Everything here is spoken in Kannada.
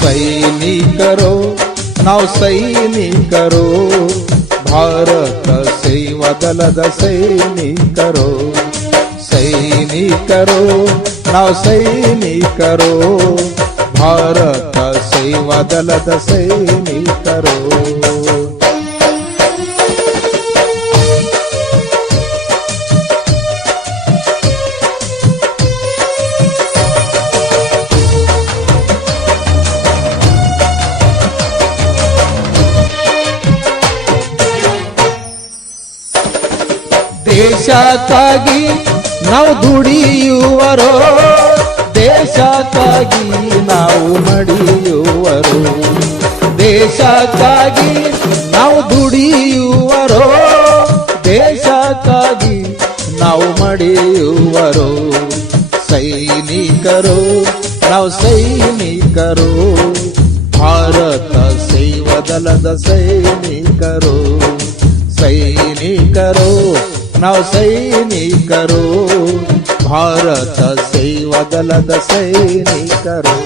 ಸೈನಿಕರು ನಾವು ಸೈನಿಕರು ಭಾರತ ಸೇವಾ ದಳದ ಸೈನಿಕರು ಸೈನಿಕರು ನಾವು ಸೈನಿಕರು ಭಾರತ ಸೇವಾ ದಳದ ಸೈನಿಕರು ದೇಶಕ್ಕಾಗಿ ನಾವು ದುಡಿಯುವರು ದೇಶಕ್ಕಾಗಿ ನಾವು ಮಡಿಯುವರು ದೇಶಕ್ಕಾಗಿ ನಾವು ದುಡಿಯುವರು ದೇಶಕ್ಕಾಗಿ ನಾವು ಮಡಿಯುವರು ಸೈನಿಕರು ನಾವು ಸೈನಿಕರು ಭಾರತ ಸೇವಾ ದಳದ ಸೈನಿಕರು ಸೈನಿಕರು ನಾವು ಸೈನಿಕರು ಭಾರತ ಸೇವಾ ದಳದ ಸೈನಿಕರು